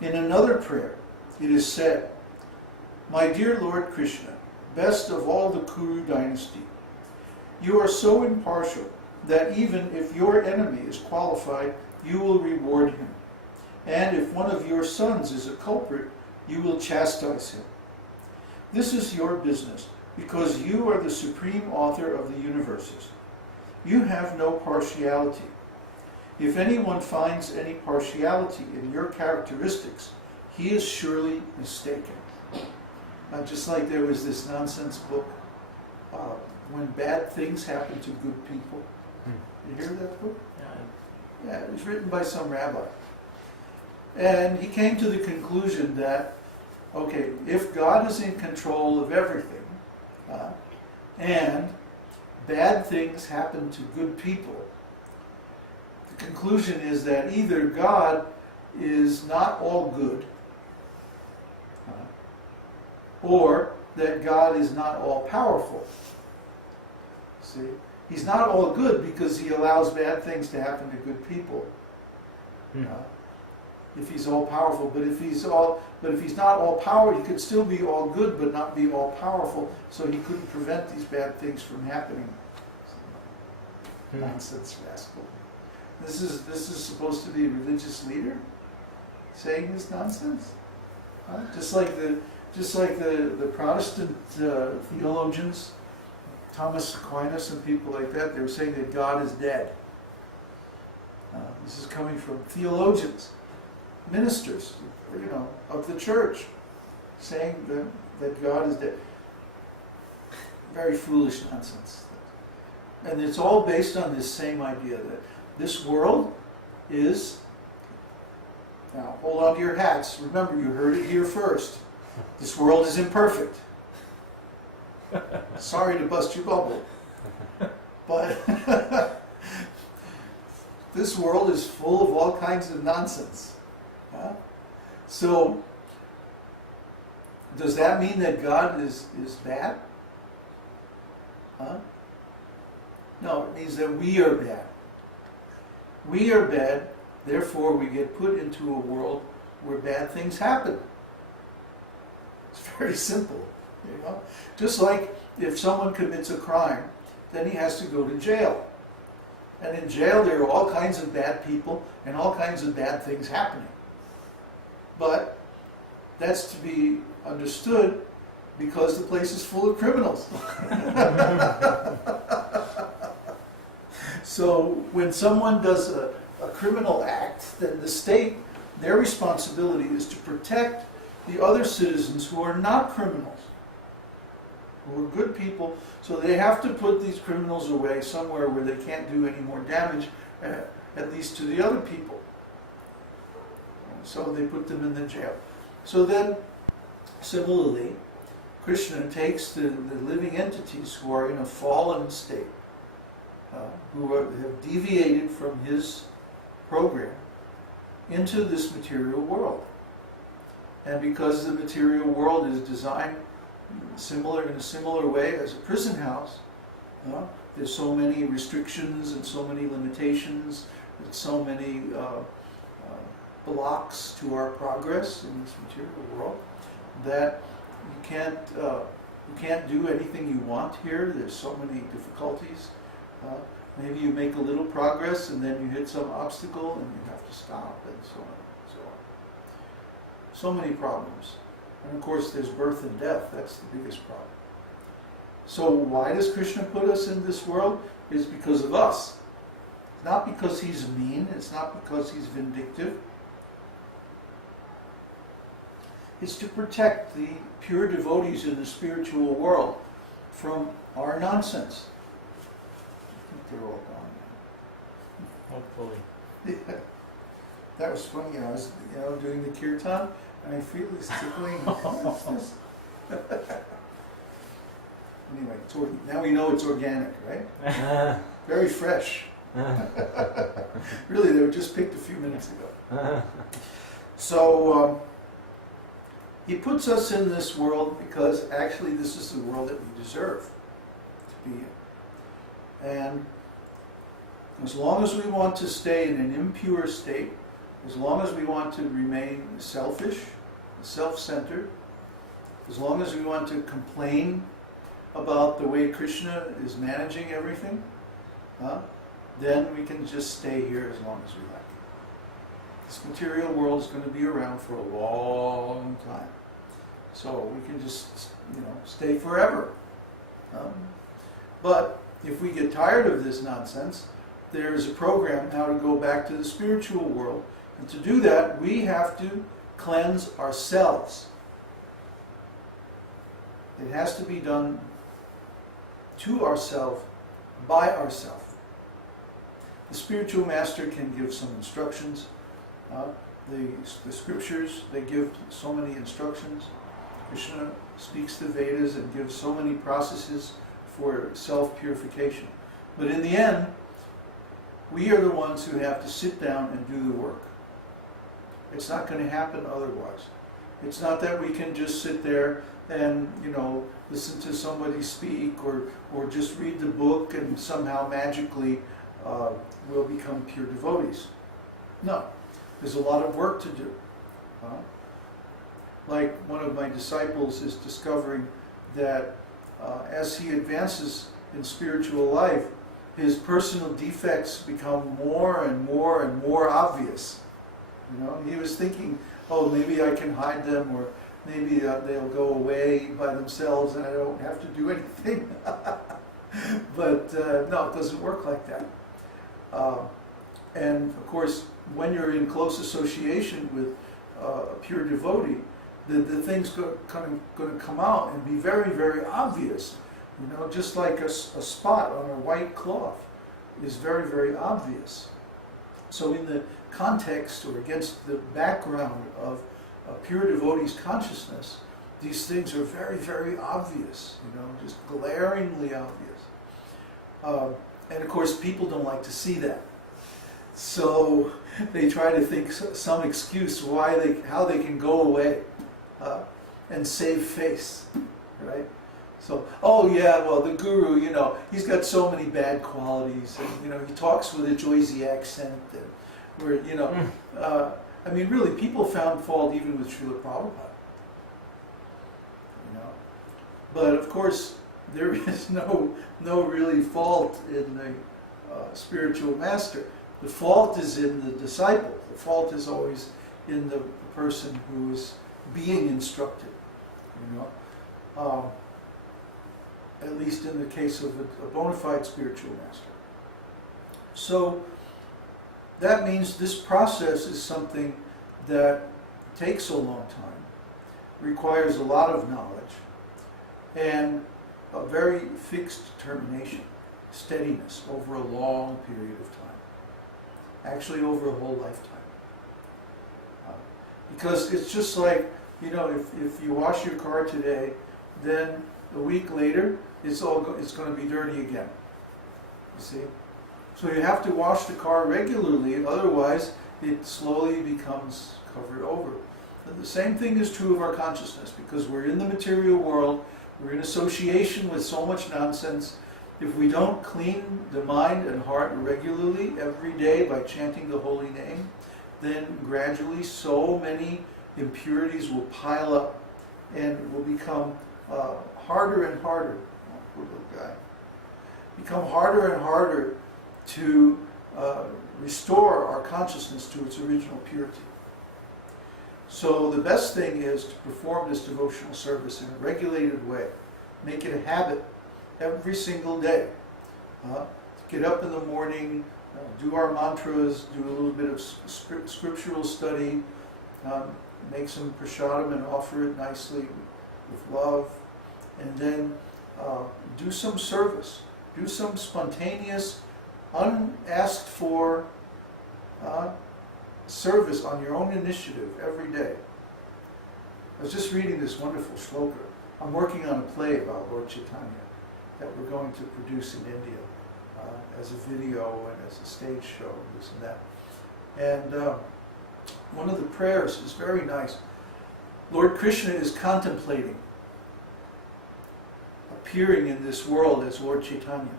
In another prayer, it is said, "My dear Lord Krishna, best of all the Kuru dynasty, you are so impartial that even if your enemy is qualified, you will reward him. And if one of your sons is a culprit, you will chastise him. This is your business, because you are the supreme author of the universes. You have no partiality. If anyone finds any partiality in your characteristics, he is surely mistaken." Just like there was this nonsense book, When Bad Things Happen to Good People. You hear that book? Yeah, it was written by some rabbi. And he came to the conclusion that, okay, if God is in control of everything, and bad things happen to good people, the conclusion is that either God is not all good, or that God is not all powerful. See? He's not all good because he allows bad things to happen to good people. If he's all powerful, but if he's not all power, he could still be all good but not be all powerful, so he couldn't prevent these bad things from happening. Nonsense rascal. This is supposed to be a religious leader saying this nonsense? Just like the Protestant theologians, Thomas Aquinas and people like that, they were saying that God is dead. This is coming from theologians, ministers, of the church, saying that God is dead. Very foolish nonsense. And it's all based on this same idea that this world is, now hold on to your hats, remember you heard it here first, this world is imperfect. Sorry to bust your bubble, but this world is full of all kinds of nonsense. So, does that mean that God is bad? No, it means that we are bad. We are bad, therefore we get put into a world where bad things happen. It's very simple, Just like if someone commits a crime, then he has to go to jail. And in jail there are all kinds of bad people and all kinds of bad things happening. But that's to be understood because the place is full of criminals. So when someone does a criminal act, then the state, their responsibility is to protect the other citizens who are not criminals, who are good people, so they have to put these criminals away somewhere where they can't do any more damage, at least to the other people. So they put them in the jail. So then, similarly, Krishna takes the living entities who are in a fallen state, who have deviated from his program, into this material world. And because the material world is designed in a similar way as a prison house, there's so many restrictions and so many limitations, and so many blocks to our progress in this material world that you can't do anything you want here. There's so many difficulties. Maybe you make a little progress and then you hit some obstacle and you have to stop, and so on and so on. So many problems. And of course there's birth and death. That's the biggest problem. So why does Krishna put us in this world? It's because of us. It's not because he's mean. It's not because he's vindictive. Is to protect the pure devotees in the spiritual world from our nonsense. I think they're all gone now. Hopefully. Yeah. That was funny. I was doing the kirtan, and I feel this tickling. What's this? Anyway, now we know it's organic, right? Very fresh. Really, they were just picked a few minutes ago. So, he puts us in this world because actually this is the world that we deserve to be in. And as long as we want to stay in an impure state, As long as we want to remain selfish, self-centered, as long as we want to complain about the way Krishna is managing everything, then we can just stay here as long as we like. This material world is going to be around for a long time. So we can just, stay forever. But if we get tired of this nonsense, there's a program now to go back to the spiritual world. And to do that, we have to cleanse ourselves. It has to be done to ourselves, by ourselves. The spiritual master can give some instructions. The scriptures, they give so many instructions. Krishna speaks the Vedas and gives so many processes for self-purification. But in the end, we are the ones who have to sit down and do the work. It's not going to happen otherwise. It's not that we can just sit there and, listen to somebody speak or just read the book and somehow magically we'll become pure devotees. No. There's a lot of work to do. Like one of my disciples is discovering that as he advances in spiritual life, his personal defects become more and more and more obvious. He was thinking, oh, maybe I can hide them, or maybe they'll go away by themselves and I don't have to do anything. But no, it doesn't work like that. And of course, when you're in close association with a pure devotee, the thing's going to come out and be very, very obvious. Just like a spot on a white cloth is very, very obvious. So in the context or against the background of a pure devotee's consciousness, these things are very, very obvious, just glaringly obvious. And of course, people don't like to see that. So they try to think some excuse how they can go away and save face, right? So, oh yeah, well the guru, he's got so many bad qualities, and he talks with a Jersey accent, and really, people found fault even with Srila Prabhupada. But of course, there is no really fault in the spiritual master. The fault is in the disciple. The fault is always in the person who is being instructed. At least in the case of a bona fide spiritual master. So that means this process is something that takes a long time, requires a lot of knowledge, and a very fixed determination, steadiness over a long period of time. Actually over a whole lifetime. Because it's just like, if you wash your car today, then a week later, it's going to be dirty again. You see? So you have to wash the car regularly, otherwise it slowly becomes covered over. And the same thing is true of our consciousness, because we're in the material world, we're in association with so much nonsense. If we don't clean the mind and heart regularly every day by chanting the holy name, then gradually so many impurities will pile up and will become harder and harder. Oh, poor little guy. Become harder and harder to restore our consciousness to its original purity. So the best thing is to perform this devotional service in a regulated way. Make it a habit every single day. Get up in the morning, do our mantras, do a little bit of scriptural study, make some prasadam and offer it nicely with love, and then do some service. Do some spontaneous, unasked for service on your own initiative every day. I was just reading this wonderful shloka. I'm working on a play about Lord Chaitanya that we're going to produce in India as a video and as a stage show, this and that. And one of the prayers is very nice. Lord Krishna is contemplating appearing in this world as Lord Chaitanya.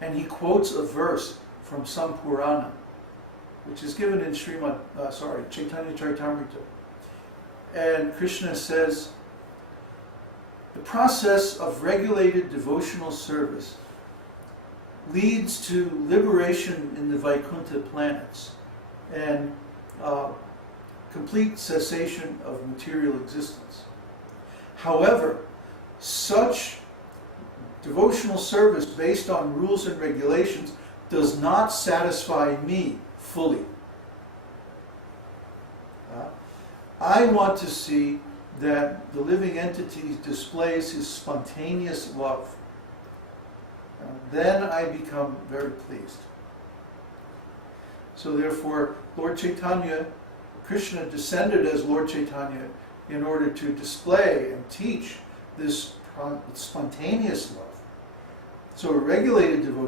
And he quotes a verse from some Purana which is given in Caitanya-caritāmṛta. And Krishna says, the process of regulated devotional service leads to liberation in the Vaikuntha planets and complete cessation of material existence. However, such devotional service based on rules and regulations does not satisfy me fully. I want to see that the living entity displays his spontaneous love. Then I become very pleased. So therefore, Lord Chaitanya, Krishna descended as Lord Chaitanya in order to display and teach this spontaneous love. So a regulated devotion